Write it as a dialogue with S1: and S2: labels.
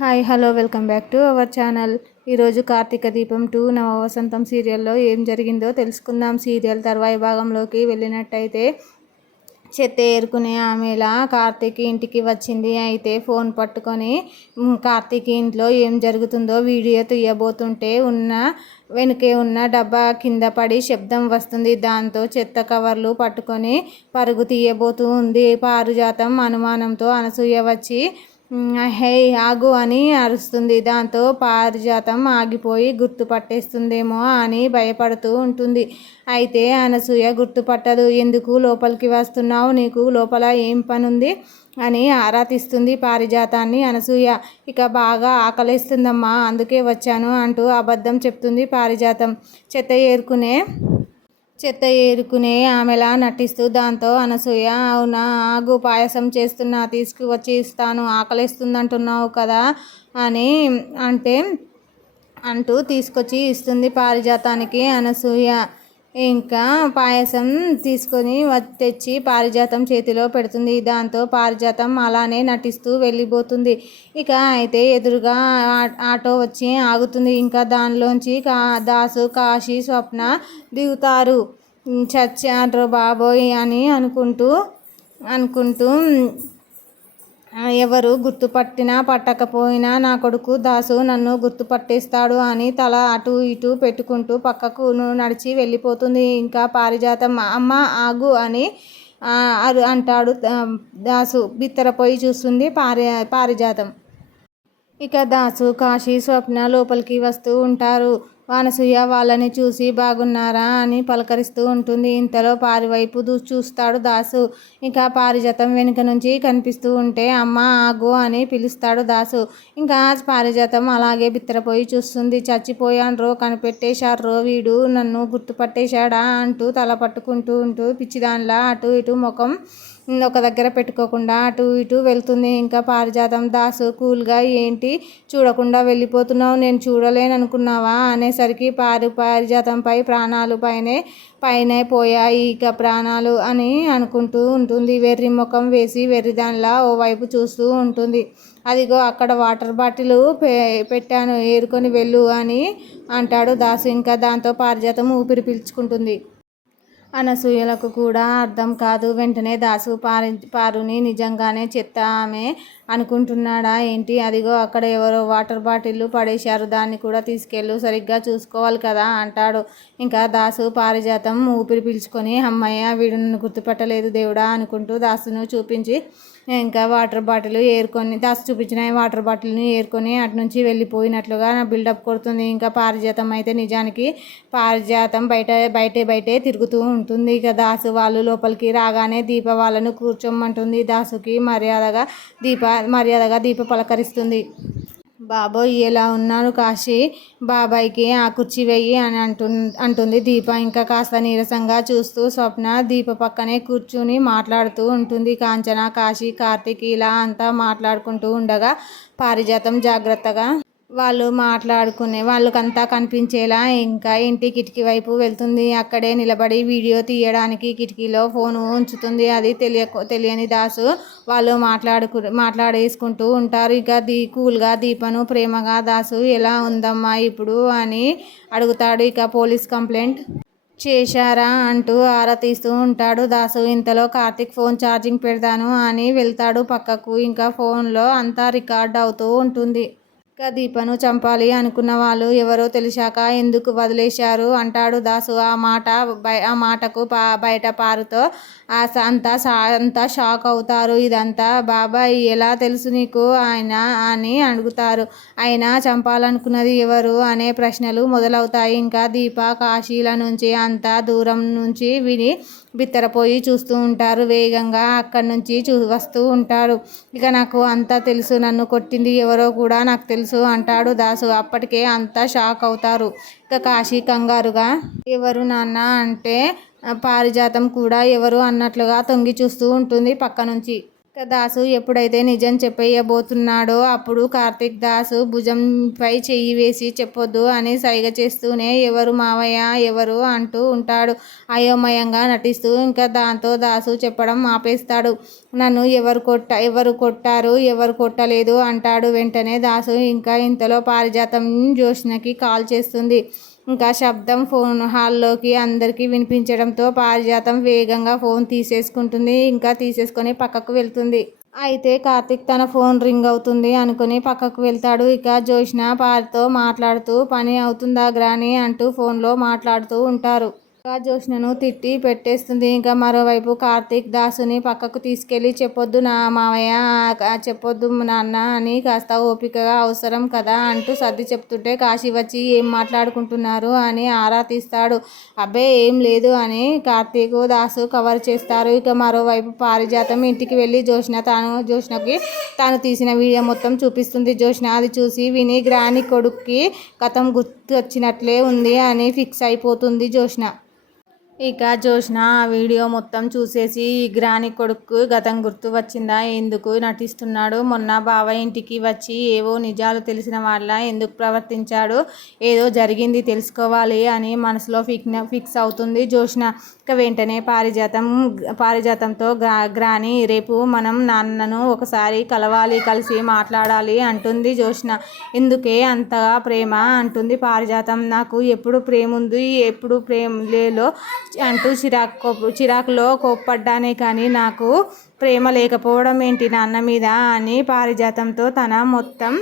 S1: Hi hello welcome back to our channel. ఈరోజు కార్తీక దీపం two నవ వసంతం సీరియల్లో ఏం జరిగిందో తెలుసుకుందాం. సీరియల్ తర్వాయి భాగంలోకి వెళ్ళినట్టయితే చెత్త ఏరుకునే ఆమెలా కార్తీక్ ఇంటికి వచ్చింది. అయితే ఫోన్ పట్టుకొని కార్తీక్ ఇంట్లో ఏం జరుగుతుందో వీడియో తీయబోతుంటే ఉన్న వెనుకే ఉన్న డబ్బా కింద పడి శబ్దం వస్తుంది. దాంతో చెత్త కవర్లు పట్టుకొని పరుగు తీయబోతూ ఉంది. పారుజాతం అనుమానంతో అనసూయ వచ్చి హే ఆగు అని అరుస్తుంది. దాంతో పారిజాతం ఆగిపోయి గుర్తుపట్టేస్తుందేమో అని భయపడుతూ ఉంటుంది. అయితే అనసూయ గుర్తుపట్టదు. ఎందుకు లోపలికి వస్తున్నావు? నీకు లోపల ఏం పనుంది? అని ఆరా తీస్తుంది పారిజాతాన్ని అనసూయ. ఇక బాగా ఆకలిస్తుందమ్మా అందుకే వచ్చాను అంటూ అబద్ధం చెప్తుంది పారిజాతం. చెత్త ఏరుకునే చెత్త ఏరుకునే ఆమెలా నటిస్తూ దాంతో అనసూయ అవునా? ఆగు పాయసం చేస్తున్నా తీసుకువచ్చి ఇస్తాను ఆకలిస్తుందంటున్నావు కదా అని అంటే అంటూ తీసుకొచ్చి ఇస్తుంది పారిజాతానికి అనసూయ. ఇంకా పాయసం తీసుకొని తెచ్చి పారిజాతం చేతిలో పెడుతుంది. దాంతో పారిజాతం అలానే నటిస్తూ వెళ్ళిపోతుంది. ఇక అయితే ఎదురుగా ఆ- ఆటో వచ్చి ఆగుతుంది. ఇంకా దానిలోంచి కా దాసు కాశీ స్వప్న దిగుతారు. చచ్చాడ్రో బాబోయ్ అని అనుకుంటూ అనుకుంటూ ఎవరు గుర్తుపట్టినా పట్టకపోయినా నా కొడుకు దాసు నన్ను గుర్తుపట్టేస్తాడు అని తల అటు ఇటు పెట్టుకుంటూ పక్కకు నడిచి వెళ్ళిపోతుంది. ఇంకా పారిజాతం అమ్మ ఆగు అని అరు అంటాడు దాసు. బిత్తరపోయి చూస్తుంది పారి పారిజాతం. ఇక దాసు కాశీ స్వప్న లోపలికి వస్తూ ఉంటారు. వానసూయ వాళ్ళని చూసి బాగున్నారా అని పలకరిస్తూ ఉంటుంది. ఇంతలో పారివైపు దూ- చూస్తాడు దాసు. ఇంకా పారిజాతం వెనుక నుంచి కనిపిస్తూ ఉంటే అమ్మ ఆగు అని పిలుస్తాడు దాసు. ఇంకా పారిజాతం అలాగే బిత్తరపోయి చూస్తుంది. చచ్చిపోయాన్రో కనిపెట్టేశాడ్రో వీడు నన్ను గుర్తుపట్టేశాడా అంటూ తల పట్టుకుంటూ ఉంటూ పిచ్చిదానిలా అటు ఇటు ముఖం ఒక దగ్గర పెట్టుకోకుండా అటు ఇటు వెళ్తుంది. ఇంకా పారిజాతం దాసు కూల్గా ఏంటి? చూడకుండా వెళ్ళిపోతున్నావు. నేను చూడలేననుకున్నావా? అనేసరికి పారి పారిజాతంపై ప్రాణాలు పైనే పైనే పోయాయి. ఇక ప్రాణాలు అని అనుకుంటూ ఉంటుంది. వెర్రి ముఖం వేసి వెర్రిదానిలా ఓవైపు చూస్తూ ఉంటుంది. అదిగో అక్కడ వాటర్ బాటిల్ పె పెట్టాను. ఏరుకొని వెళ్ళు అని అంటాడు దాసు. ఇంకా దాంతో పారిజాతం ఊపిరి పీల్చుకుంటుంది. అనసూయలకు కూడా అర్థం కాదు. వెంటనే దాసు పారి పారుని నిజంగానే చెత్త ఆమె అనుకుంటున్నాడా ఏంటి? అదిగో అక్కడ ఎవరో వాటర్ బాటిల్ పడేశారు. దాన్ని కూడా తీసుకెళ్ళు సరిగ్గా చూసుకోవాలి కదా అంటాడు. ఇంకా దాసు పారిజాతం ఊపిరి పీల్చుకొని అమ్మయ్య వీడు నన్ను గుర్తుపట్టలేదు దేవుడా అనుకుంటూ దాసును చూపించి ఇంకా వాటర్ బాటిల్ ఏరుకొని దాసు చూపించిన వాటర్ బాటిల్ని ఏరుకొని అటు నుంచి వెళ్ళిపోయినట్లుగా నా బిల్డప్ కొడుతుంది. ఇంకా పారిజాతం అయితే నిజానికి పారిజాతం బయట బయటే బయటే తిరుగుతూ ఉంటుంది. ఇక దాసు వాళ్ళు లోపలికి రాగానే దీప వాళ్ళను కూర్చోమంటుంది. దాసుకి మర్యాదగా దీప మర్యాదగా దీప పలకరిస్తుంది. బాబోయ్ ఎలా ఉన్నాను కాశీ. బాబాయ్కి ఆ కుర్చీ వెయ్యి అని అంటు అంటుంది దీప. ఇంకా కాస్త నీరసంగా చూస్తూ స్వప్న దీప పక్కనే కూర్చుని మాట్లాడుతూ ఉంటుంది. కాంచన కాశీ కార్తీక్ ఇలా అంతా మాట్లాడుకుంటూ ఉండగా పారిజాతం జాగ్రత్తగా వాళ్ళు మాట్లాడుకునే వాళ్ళకంతా కనిపించేలా ఇంకా ఇంటి కిటికీ వైపు వెళ్తుంది. అక్కడే నిలబడి వీడియో తీయడానికి కిటికీలో ఫోను ఉంచుతుంది. అది తెలియ తెలియని దాసు వాళ్ళు మాట్లాడుకు మాట్లాడేసుకుంటూ ఉంటారు. ఇక దీ కూల్గా దీపను ప్రేమగా దాసు ఎలా ఉందమ్మా ఇప్పుడు? అని అడుగుతాడు. ఇక పోలీస్ కంప్లైంట్ చేశారా అంటూ ఆరా తీస్తూ ఉంటాడు. దాసు ఇంతలో కార్తిక్ ఫోన్ ఛార్జింగ్ పెడతాను అని వెళ్తాడు పక్కకు. ఇంకా ఫోన్లో అంతా రికార్డ్ అవుతూ ఉంటుంది. ఇంకా దీపను చంపాలి అనుకున్న వాళ్ళు ఎవరో తెలిసాక ఎందుకు వదిలేశారు అంటాడు దాసు. ఆ మాట బయ ఆ మాటకు పా బయట పారుతో ఆ అంతా సా అంతా షాక్ అవుతారు. ఇదంతా బాబాయ్ ఎలా తెలుసు నీకు? ఆయన అని అడుగుతారు. ఆయన చంపాలనుకున్నది ఎవరు అనే ప్రశ్నలు మొదలవుతాయి. ఇంకా దీప కాశీల నుంచి అంతా దూరం నుంచి విని బిత్తరపోయి చూస్తూ ఉంటారు వేగంగా అక్కడి నుంచి చూ వస్తూ ఉంటారు. ఇక నాకు అంతా తెలుసు నన్ను కొట్టింది ఎవరో కూడా నాకు తెలుసు అంటాడు దాసు. అప్పటికే అంతా షాక్ అవుతారు. ఇక కాశీ కంగారుగా ఎవరు నాన్న అంటే పారిజాతం కూడా ఎవరు అన్నట్లుగా తొంగి చూస్తూ ఉంటుంది పక్క నుంచి. దాసు ఎప్పుడైతే నిజం చెప్పేయబోతున్నాడో అప్పుడు కార్తిక్ దాసు భుజంపై చెయ్యి వేసి చెప్పొద్దు అని సైగ చేస్తూనే ఎవరు మావయ్య ఎవరు అంటూ ఉంటాడు. అయోమయంగా నటిస్తూ ఇంకా దాంతో దాసు చెప్పడం ఆపేస్తాడు. నన్ను ఎవరు కొట్ట ఎవరు కొట్టారు ఎవరు కొట్టలేదు అంటాడు. వెంటనే దాసు ఇంకా ఇంతలో పారిజాతం జోష్నకి కాల్ చేస్తుంది. ఇంకా శబ్దం ఫోన్ హాల్లోకి అందరికీ వినిపించడంతో పారిజాతం వేగంగా ఫోన్ తీసేసుకుంటుంది. ఇంకా తీసేసుకొని పక్కకు వెళ్తుంది. అయితే కార్తిక్ తన ఫోన్ రింగ్ అవుతుంది అనుకుని పక్కకు వెళ్తాడు. ఇక జోష్న పారితో మాట్లాడుతూ పని అవుతుందా గ్రాని అంటూ ఫోన్లో మాట్లాడుతూ ఉంటారు. ఇంకా జోష్నను తిట్టి పెట్టేస్తుంది. ఇంకా మరోవైపు కార్తీక్ దాసుని పక్కకు తీసుకెళ్ళి చెప్పొద్దు నా మావయ్య చెప్పొద్దు నాన్న అని కాస్త ఓపికగా అవసరం కదా అంటూ సర్ది చెప్తుంటే కాశీ వచ్చి ఏం మాట్లాడుకుంటున్నారు? అని ఆరా తీస్తాడు. అబ్బే ఏం లేదు అని కార్తీక్ దాసు కవర్ చేస్తారు. ఇక మరోవైపు పారిజాతం ఇంటికి వెళ్ళి జోష్న తాను జోష్నకి తాను తీసిన వీడియో మొత్తం చూపిస్తుంది. జోష్న అది చూసి విని గ్రాని కొడుక్కి కథం గుర్తు వచ్చినట్లే ఉంది అని ఫిక్స్ అయిపోతుంది జోష్న ఇక జోష్న ఆ వీడియో మొత్తం చూసేసి ఈ గ్రాని కొడుకు గతం గుర్తు వచ్చిందా? ఎందుకు నటిస్తున్నాడు? మొన్న బావ ఇంటికి వచ్చి ఏవో నిజాలు తెలిసిన వాళ్ళ ఎందుకు ప్రవర్తించాడు? ఏదో జరిగింది తెలుసుకోవాలి అని మనసులో ఫిక్ ఫిక్స్ అవుతుంది జోష్న. ఇక వెంటనే పారిజాతం పారిజాతంతో గ్రా గ్రాని రేపు మనం నాన్నను ఒకసారి కలవాలి కలిసి మాట్లాడాలి అంటుంది జోష్న. ఎందుకే అంతగా ప్రేమ? అంటుంది పారిజాతం. నాకు ఎప్పుడు ప్రేమ ఉంది ఎప్పుడు ప్రేమ లేలో అంటూ చిరాకు చిరాకులో కోప్పడ్డానే కానీ నాకు ప్రేమ లేకపోవడం ఏంటి నాన్న మీద అని పారిజాతంతో తన మొత్తం